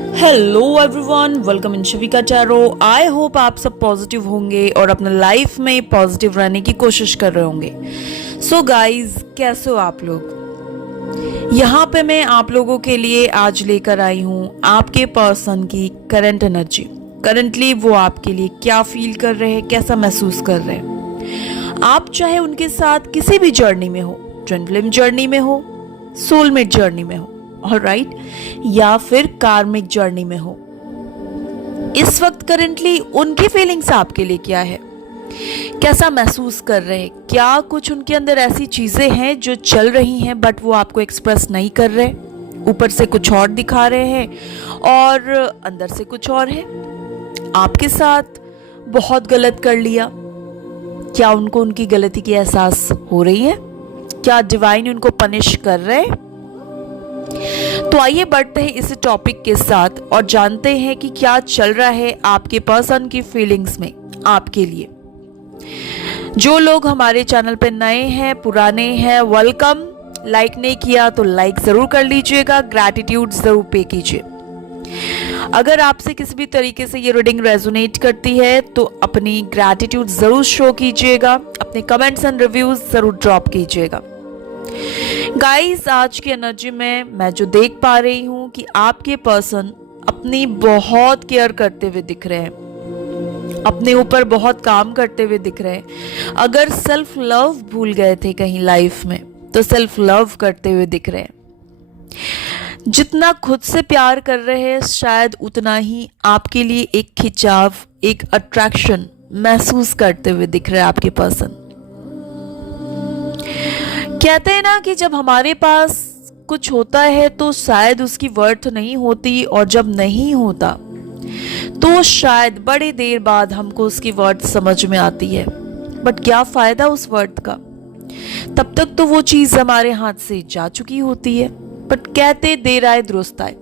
Hello everyone, welcome in Shivika tarot. I hope आप सब positive होंगे और अपने लाइफ में पॉजिटिव रहने की कोशिश कर रहे होंगे। सो गाइस, कैसे हो आप लोग? यहाँ पे मैं आप लोगों के लिए आज लेकर आई हूँ आपके पर्सन की करंट एनर्जी। करंटली वो आपके लिए क्या फील कर रहे हैं, कैसा महसूस कर रहे हैं। आप चाहे उनके साथ किसी भी जर्नी में हो, ट्विन फ्लेम जर्नी में हो, सोलमेट जर्नी में हो, ऑलराइट, या फिर कार्मिक जर्नी में हो, इस वक्त करंटली उनकी फीलिंग्स आपके लिए क्या है, कैसा महसूस कर रहे हैं। क्या कुछ उनके अंदर ऐसी चीजें हैं जो चल रही हैं बट वो आपको एक्सप्रेस नहीं कर रहे, ऊपर से कुछ और दिखा रहे हैं और अंदर से कुछ और है। आपके साथ बहुत गलत कर लिया, क्या उनको उनकी गलती की एहसास हो रही है? क्या डिवाइन उनको पनिश कर रहे हैं? तो आइए बढ़ते हैं इस टॉपिक के साथ और जानते हैं कि क्या चल रहा है आपके पर्सन की फीलिंग्स में आपके लिए। जो लोग हमारे चैनल पे नए हैं, पुराने हैं, वेलकम। लाइक नहीं किया तो लाइक जरूर कर लीजिएगा, ग्रैटिट्यूड जरूर पे कीजिए। अगर आपसे किसी भी तरीके से ये रीडिंग रेजोनेट करती है तो अपनी ग्रैटिट्यूड जरूर शो कीजिएगा, अपने कमेंट्स एंड रिव्यूज जरूर ड्रॉप कीजिएगा। गाइस, आज की एनर्जी में मैं जो देख पा रही हूं कि आपके पर्सन अपनी बहुत केयर करते हुए दिख रहे हैं, अपने ऊपर बहुत काम करते हुए दिख रहे हैं। अगर सेल्फ लव भूल गए थे कहीं लाइफ में तो सेल्फ लव करते हुए दिख रहे हैं। जितना खुद से प्यार कर रहे हैं शायद उतना ही आपके लिए एक खिंचाव, एक अट्रैक्शन महसूस करते हुए दिख रहे हैं आपके पर्सन। कहते हैं ना कि जब हमारे पास कुछ होता है तो शायद उसकी वर्थ नहीं होती, और जब नहीं होता तो शायद बड़ी देर बाद हमको उसकी वर्थ समझ में आती है। बट क्या फायदा उस वर्थ का, तब तक तो वो चीज हमारे हाथ से जा चुकी होती है। बट कहते देर आए दुरुस्त आए,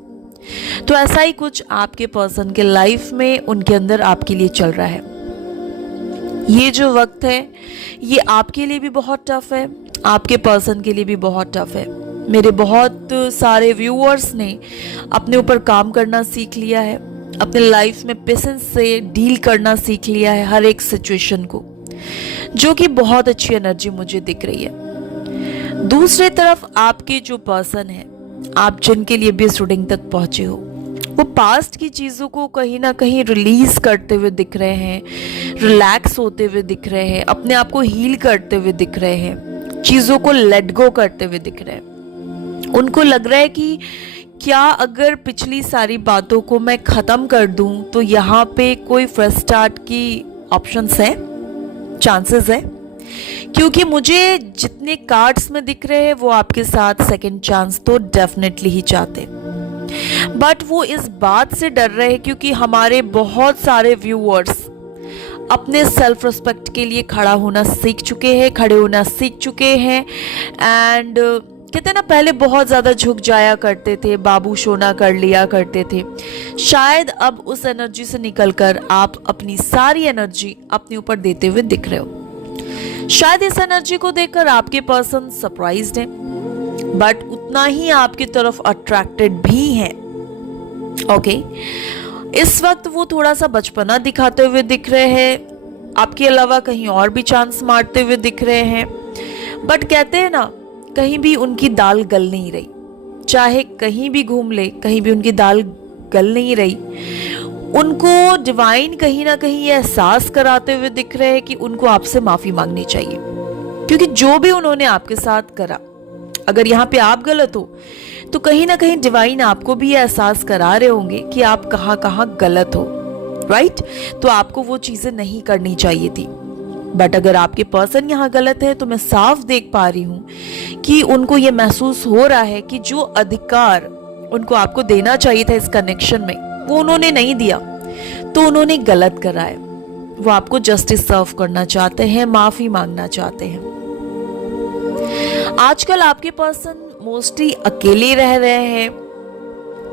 तो ऐसा ही कुछ आपके पर्सन के लाइफ में उनके अंदर आपके लिए चल रहा है। ये जो वक्त है ये आपके लिए भी बहुत टफ है, आपके पर्सन के लिए भी बहुत टफ है। मेरे बहुत सारे व्यूअर्स ने अपने ऊपर काम करना सीख लिया है, अपने लाइफ में पेशेंस से डील करना सीख लिया है हर एक सिचुएशन को, जो कि बहुत अच्छी एनर्जी मुझे दिख रही है। दूसरी तरफ आपके जो पर्सन है, आप जिनके लिए भी रीडिंग तक पहुंचे हो, वो पास्ट की चीज़ों को कहीं ना कहीं रिलीज करते हुए दिख रहे हैं, रिलैक्स होते हुए दिख रहे हैं, अपने आप को हील करते हुए दिख रहे हैं, चीज़ों को लेट गो करते हुए दिख रहे हैं। उनको लग रहा है कि क्या अगर पिछली सारी बातों को मैं ख़त्म कर दूं तो यहाँ पे कोई फ्रेश स्टार्ट की ऑप्शंस है, चांसेस है। क्योंकि मुझे जितने कार्ड्स में दिख रहे हैं वो आपके साथ सेकंड चांस तो डेफिनेटली ही चाहते, बट वो इस बात से डर रहे हैं क्योंकि हमारे बहुत सारे व्यूअर्स अपने सेल्फ रिस्पेक्ट के लिए खड़ा होना सीख चुके हैं, खड़े होना सीख चुके हैं। एंड कहते हैं ना, पहले बहुत ज़्यादा झुक जाया करते थे, बाबू सोना कर लिया करते थे। शायद अब उस एनर्जी से निकलकर आप अपनी सारी एनर्जी अपने ऊपर देते हुए दिख रहे हो। शायद इस एनर्जी को देखकर आपके पर्सन सरप्राइज्ड हैं, बट उतना ही आपकी तरफ अट्रैक्टेड भी हैं। ओके, इस वक्त वो थोड़ा सा बचपना दिखाते हुए दिख रहे हैं, आपके अलावा कहीं और भी चांस मारते हुए दिख रहे हैं। बट कहते हैं ना, कहीं भी उनकी दाल गल नहीं रही, चाहे कहीं भी घूम ले, कहीं भी उनकी दाल गल नहीं रही। उनको डिवाइन कहीं ना कहीं ये एहसास कराते हुए दिख रहे हैं कि उनको आपसे माफी मांगनी चाहिए, क्योंकि जो भी उन्होंने आपके साथ करा, अगर यहाँ पे आप गलत हो तो कहीं ना कहीं डिवाइन आपको भी एहसास करा रहे होंगे कि आप कहाँ कहाँ गलत हो, राइट? तो आपको वो चीजें नहीं करनी चाहिए थी। बट अगर आपके पर्सन यहाँ गलत है तो मैं साफ देख पा रही हूँ कि उनको ये महसूस हो रहा है कि जो अधिकार उनको आपको देना चाहिए था इस कनेक्शन में, वो उन्होंने नहीं दिया, तो उन्होंने गलत करा है। वो आपको जस्टिस सर्व करना चाहते हैं, माफी मांगना चाहते हैं। आजकल आपके पर्सन मोस्टली अकेले रह रहे हैं,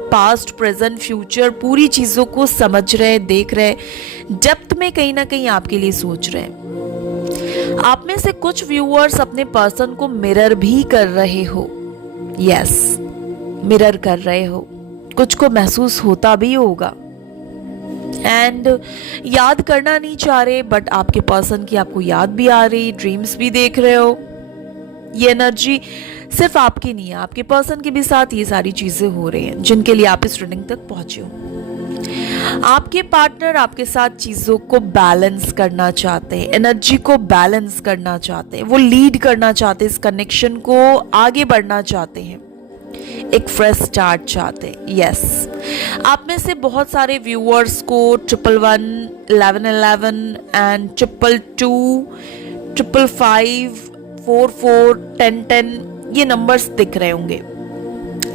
पास्ट प्रेजेंट फ्यूचर पूरी चीजों को समझ रहे, देख रहे, डेप्थ में कहीं ना कहीं आपके लिए सोच रहे हैं। आप में से कुछ व्यूअर्स अपने पर्सन को मिरर भी कर रहे हो, यस, मिरर कर रहे हो। कुछ को महसूस होता भी होगा एंड याद करना नहीं चाह रहे, बट आपके पर्सन की आपको याद भी आ रही, ड्रीम्स भी देख रहे हो। ये एनर्जी सिर्फ आपकी नहीं है, आपके पर्सन के भी साथ ये सारी चीजें हो रही हैं जिनके लिए आप इस रीडिंग तक पहुंचे हो। आपके पार्टनर आपके साथ चीजों को बैलेंस करना चाहते हैं, एनर्जी को बैलेंस करना चाहते हैं, वो लीड करना चाहते हैं, इस कनेक्शन को आगे बढ़ना चाहते हैं, एक फ्रेश स्टार्ट चाहते हैं। यस, आप में से बहुत सारे व्यूअर्स को 111, 1111 एंड 222, 555, 44, 1010 ये नंबर्स दिख रहे होंगे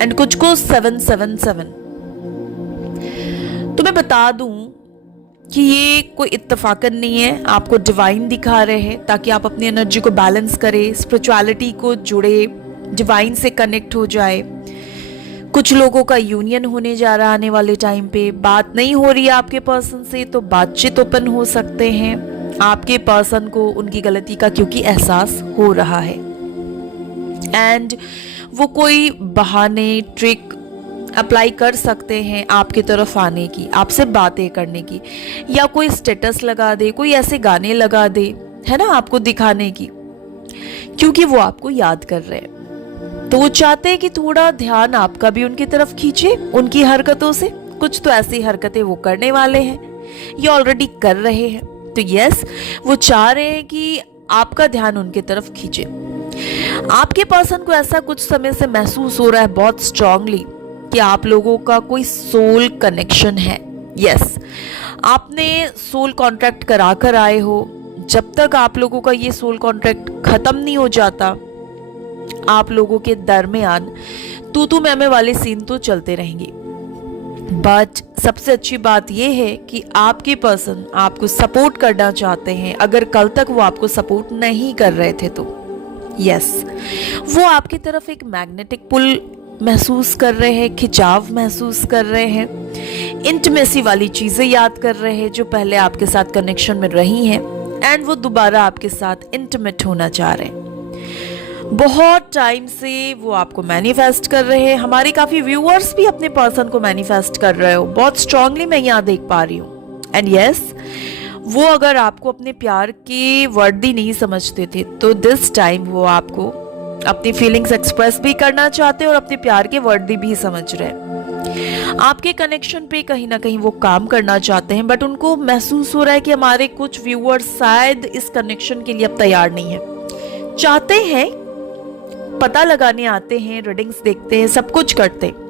एंड कुछ को 777। तो मैं बता दूं कि ये कोई इत्तेफाकन नहीं है, आपको डिवाइन दिखा रहे हैं ताकि आप अपनी एनर्जी को बैलेंस करें, स्पिरिचुअलिटी को जुड़े, डिवाइन से कनेक्ट हो जाए। कुछ लोगों का यूनियन होने जा रहा आने वाले टाइम पे, बात नहीं हो रही है आपके पर्सन से तो बातचीत ओपन हो सकते हैं। आपके पर्सन को उनकी गलती का क्योंकि एहसास हो रहा है एंड वो कोई बहाने ट्रिक अप्लाई कर सकते हैं आपकी तरफ आने की, आपसे बातें करने की, या कोई स्टेटस लगा दे, कोई ऐसे गाने लगा दे, है ना, आपको दिखाने की, क्योंकि वो आपको याद कर रहे हैं। तो वो चाहते हैं कि थोड़ा ध्यान आपका भी उनकी तरफ खींचे उनकी हरकतों से। कुछ तो ऐसी हरकतें वो करने वाले हैं, ये ऑलरेडी कर रहे हैं। तो यस, वो चाह रहे हैं कि आपका ध्यान उनकी तरफ खींचे। आपके पर्सन को ऐसा कुछ समय से महसूस हो रहा है बहुत स्ट्रांगली कि आप लोगों का कोई सोल कनेक्शन है। यस, आपने सोल कॉन्ट्रैक्ट करा कर आए हो, जब तक आप लोगों का ये सोल कॉन्ट्रैक्ट खत्म नहीं हो जाता, आप लोगों के दरमियान तू मैं वाले सीन तो चलते रहेंगे। बट सबसे अच्छी बात यह है कि आपके पर्सन आपको सपोर्ट करना चाहते हैं। अगर कल तक वो आपको सपोर्ट नहीं कर रहे थे तो यस, वो आपकी तरफ एक मैग्नेटिक पुल महसूस कर रहे हैं, खिंचाव महसूस कर रहे हैं, इंटीमेसी वाली चीजें याद कर रहे हैं जो पहले आपके साथ कनेक्शन में रही हैं एंड वो दोबारा आपके साथ इंटीमेट होना चाह रहे हैं। बहुत टाइम से वो आपको मैनिफेस्ट कर रहे हैं। हमारे काफी व्यूअर्स भी अपने पर्सन को मैनिफेस्ट कर रहे हो, बहुत स्ट्रांगली मैं यहाँ देख पा रही हूँ। एंड यस, वो अगर आपको अपने प्यार के वर्दी नहीं समझते थे तो दिस टाइम वो आपको अपनी फीलिंग्स एक्सप्रेस भी करना चाहते हैं और अपने प्यार के वर्दी भी समझ रहे हैं। आपके कनेक्शन पे कहीं ना कहीं वो काम करना चाहते हैं, बट उनको महसूस हो रहा है कि हमारे कुछ व्यूअर्स शायद इस कनेक्शन के लिए अब तैयार नहीं है। चाहते हैं, पता लगाने आते हैं, रीडिंग्स देखते हैं, सब कुछ करते हैं,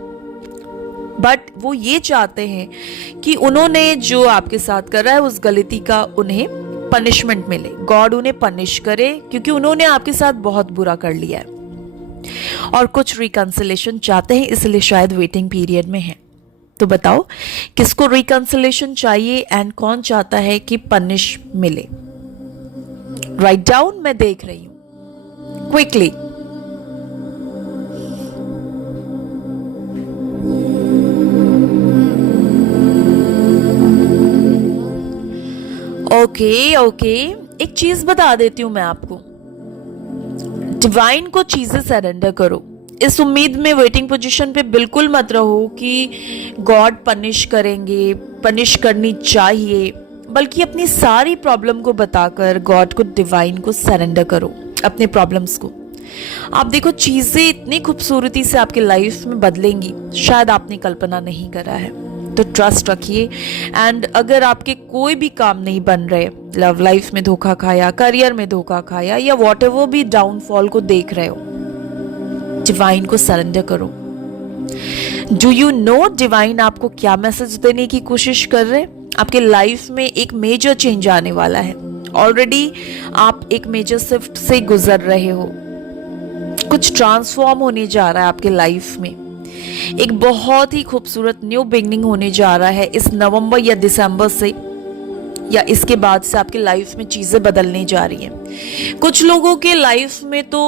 बट वो ये चाहते हैं कि उन्होंने जो आपके साथ कर रहा है उस गलती का उन्हें पनिशमेंट मिले, गॉड उन्हें पनिश करे, क्योंकि उन्होंने आपके साथ बहुत बुरा कर लिया है और कुछ रिकंसिलेशन चाहते हैं, इसलिए शायद वेटिंग पीरियड में है। तो बताओ किसको रिकंसिलेशन चाहिए एंड कौन चाहता है कि पनिश मिले? राइट डाउन, मैं देख रही हूं क्विकली। ओके, एक चीज बता देती हूं मैं आपको, डिवाइन को चीजें सरेंडर करो। इस उम्मीद में वेटिंग पोजीशन पे बिल्कुल मत रहो कि गॉड पनिश करेंगे, पनिश करनी चाहिए, बल्कि अपनी सारी प्रॉब्लम को बताकर गॉड को, डिवाइन को सरेंडर करो अपने प्रॉब्लम्स को। आप देखो चीजें इतनी खूबसूरती से आपके लाइफ में बदलेंगी, शायद आपने कल्पना नहीं करा है। तो ट्रस्ट रखिए एंड अगर आपके कोई भी काम नहीं बन रहे, लव लाइफ में धोखा खाया, करियर में धोखा खाया, या व्हाटएवर भी डाउनफॉल को देख रहे हो, डिवाइन को सरेंडर करो। डू यू नो डिवाइन आपको क्या मैसेज देने की कोशिश कर रहे हैं? आपके लाइफ में एक मेजर चेंज आने वाला है। ऑलरेडी आप एक मेजर शिफ्ट से गुजर रहे हो, कुछ ट्रांसफॉर्म होने जा रहा है आपके लाइफ में, एक बहुत ही खूबसूरत न्यू बिगनिंग होने जा रहा है इस नवंबर या दिसंबर से, या इसके बाद से आपकी लाइफ में चीजें बदलने जा रही हैं। कुछ लोगों के लाइफ में तो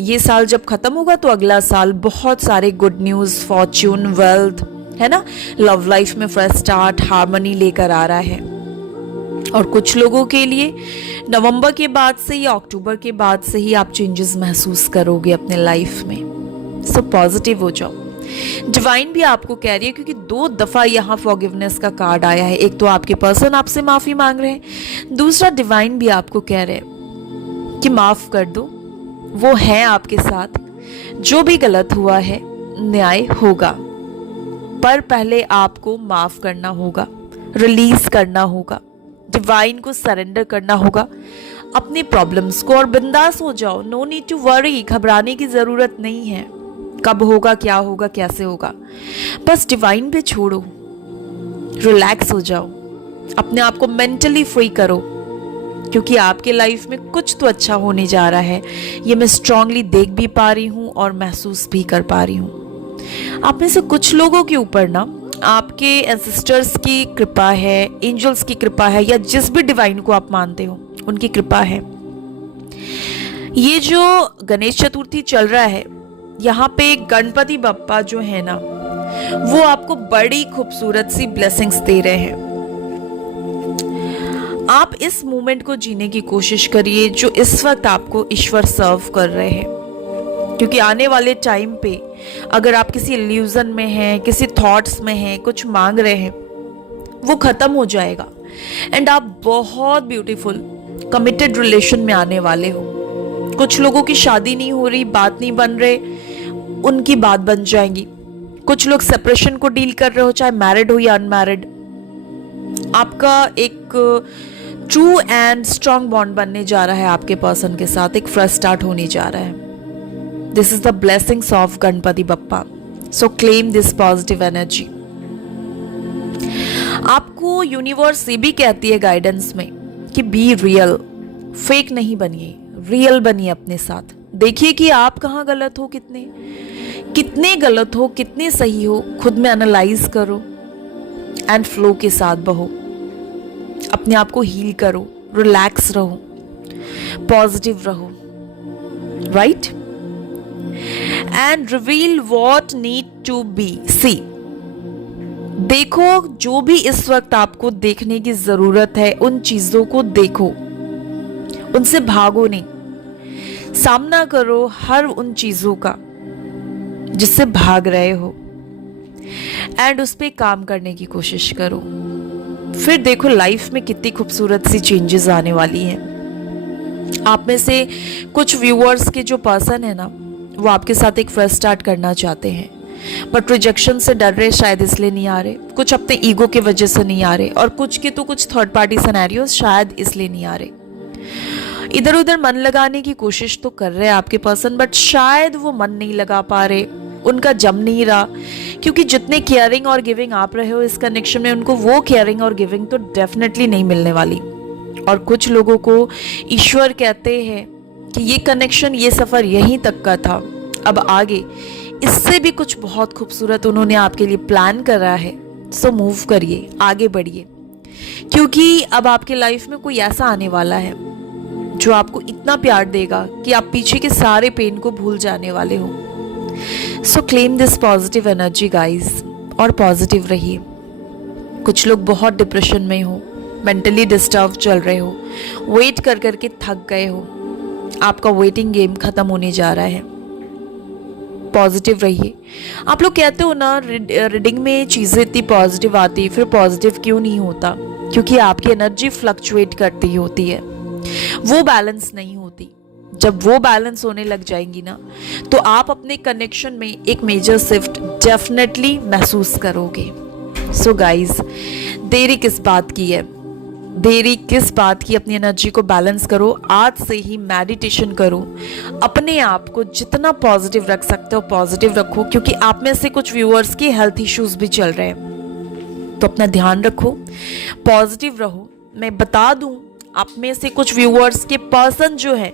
ये साल जब खत्म होगा तो अगला साल बहुत सारे गुड न्यूज, फॉर्च्यून, वेल्थ, है ना, लव लाइफ में फ्रेश स्टार्ट, हार्मनी लेकर आ रहा है। और कुछ लोगों के लिए नवंबर के बाद से या अक्टूबर के बाद से ही आप चेंजेस महसूस करोगे अपने लाइफ में। सो पॉजिटिव हो जाओ, डिवाइन भी आपको कह रही है, क्योंकि 2 दफा यहाँ फॉरगिवनेस का कार्ड आया है। एक तो आपके पर्सन आपसे माफी मांग रहे हैं, दूसरा डिवाइन भी आपको कह रहे हैं कि माफ कर दो, वो है आपके साथ, जो भी गलत हुआ है न्याय होगा, पर पहले आपको माफ करना होगा, रिलीज करना होगा, डिवाइन को सरेंडर करना होगा अपनी प्रॉब्लम्स को, और बिंदास हो जाओ। नो नीड टू वरी, घबराने की जरूरत नहीं है। कब होगा, क्या होगा, कैसे होगा, बस डिवाइन पे छोड़ो, रिलैक्स हो जाओ, अपने आप को मेंटली फ्री करो, क्योंकि आपके लाइफ में कुछ तो अच्छा होने जा रहा है। ये मैं स्ट्रांगली देख भी पा रही हूँ और महसूस भी कर पा रही हूँ। आप में से कुछ लोगों के ऊपर ना आपके एंसेस्टर्स की कृपा है, एंजल्स की कृपा है, या जिस भी डिवाइन को आप मानते हो उनकी कृपा है। ये जो गणेश चतुर्थी चल रहा है, यहाँ पे गणपति बप्पा जो है ना, वो आपको बड़ी खूबसूरत सी ब्लेसिंग्स दे रहे हैं। आप इस मोमेंट को जीने की कोशिश करिए जो इस वक्त आपको ईश्वर सर्व कर रहे हैं, क्योंकि आने वाले टाइम पे अगर आप किसी इल्यूजन में हैं, किसी थॉट्स में हैं, कुछ मांग रहे हैं, वो खत्म हो जाएगा एंड आप बहुत ब्यूटीफुल कमिटेड रिलेशन में आने वाले हो। कुछ लोगों की शादी नहीं हो रही, बात नहीं बन रहे, उनकी बात बन जाएंगी। कुछ लोग सेपरेशन को डील कर रहे हो, चाहे मैरिड हो या अनमैरिड, आपका एक ट्रू एंड स्ट्रॉन्ग बॉन्ड बनने जा रहा है आपके पर्सन के साथ, एक फ्रेश स्टार्ट होने जा रहा है। This is the blessings of Ganpati Bappa, so claim this positive energy. आपको यूनिवर्स ये भी कहती है गाइडेंस में कि बी रियल, फेक नहीं बनिए, रियल बनिए अपने साथ। देखिए कि आप कहाँ गलत हो, कितने गलत हो, कितने सही हो, खुद में एनालाइज करो एंड फ्लो के साथ बहो, अपने आप को हील करो, रिलैक्स रहो, पॉजिटिव रहो, right, and reveal what need to be. See, देखो जो भी इस वक्त आपको देखने की जरूरत है, उन चीजों को देखो, उनसे भागो नहीं, सामना करो हर उन चीजों का जिससे भाग रहे हो एंड उस पे काम करने की कोशिश करो। फिर देखो लाइफ में कितनी खूबसूरत सी चेंजेस आने वाली हैं। आप में से कुछ व्यूअर्स के जो पर्सन है ना, वो आपके साथ एक फ्रेश स्टार्ट करना चाहते हैं, बट रिजेक्शन से डर रहे, शायद इसलिए नहीं आ रहे, कुछ अपने ईगो की वजह से नहीं आ रहे, और कुछ के तो कुछ थर्ड पार्टी सिनेरियोस शायद इसलिए नहीं आ रहे। इधर उधर मन लगाने की कोशिश तो कर रहे हैं आपके पर्सन, बट शायद वो मन नहीं लगा पा रहे, उनका जम नहीं रहा, क्योंकि जितने केयरिंग और गिविंग आप रहे हो इस कनेक्शन में, उनको वो केयरिंग और गिविंग तो डेफिनेटली नहीं मिलने वाली। और कुछ लोगों को ईश्वर कहते हैं कि ये कनेक्शन, ये सफर यहीं तक का था, अब आगे इससे भी कुछ बहुत खूबसूरत उन्होंने आपके लिए प्लान करा है। सो मूव करिए, आगे बढ़िए, क्योंकि अब आपके लाइफ में कोई ऐसा आने वाला है जो आपको इतना प्यार देगा कि आप पीछे के सारे पेन को भूल जाने वाले हो। सो claim this positive energy guys, और पॉजिटिव रहिए। कुछ लोग बहुत डिप्रेशन में हो, मेंटली डिस्टर्ब चल रहे हो, वेट कर करके थक गए हो, आपका वेटिंग गेम खत्म होने जा रहा है। पॉजिटिव रहिए। आप लोग कहते हो ना, रीडिंग में चीज़ें इतनी पॉजिटिव आती, फिर पॉजिटिव क्यों नहीं होता? क्योंकि आपकी एनर्जी फ्लक्चुएट करती होती है, वो बैलेंस नहीं होती। जब वो बैलेंस होने लग जाएंगी ना, तो आप अपने कनेक्शन में एक मेजर शिफ्ट डेफिनेटली महसूस करोगे। सो गाइज, देरी किस बात की है, देरी किस बात की? अपनी एनर्जी को बैलेंस करो, आज से ही मेडिटेशन करो, अपने आप को जितना पॉजिटिव रख सकते हो पॉजिटिव रखो, क्योंकि आप में से कुछ व्यूअर्स के हेल्थ इश्यूज भी चल रहे हैं, तो अपना ध्यान रखो, पॉजिटिव रहो। मैं बता दूं, आप में से कुछ व्यूअर्स के पर्सन जो है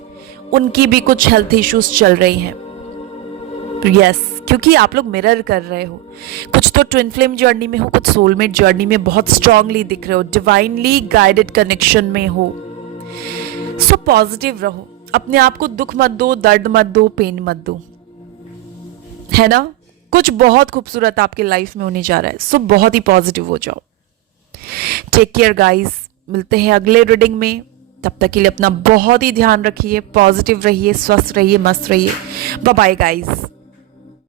उनकी भी कुछ हेल्थ इश्यूज चल रही हैं। यस, क्योंकि आप लोग मिरर कर रहे हो, कुछ तो ट्विन फ्लेम जर्नी में हो, कुछ सोलमेट जर्नी में बहुत स्ट्रांगली दिख रहे हो, डिवाइनली गाइडेड कनेक्शन में हो। सो पॉजिटिव रहो, अपने आप को दुख मत दो, दर्द मत दो, पेन मत दो, है ना? कुछ बहुत खूबसूरत आपके लाइफ में होने जा रहा है। सो बहुत ही पॉजिटिव हो जाओ। टेक केयर गाइज, मिलते हैं अगले रीडिंग में। तब तक के लिए अपना बहुत ही ध्यान रखिए, पॉजिटिव रहिए, स्वस्थ रहिए, मस्त रहिए। Bye bye guys.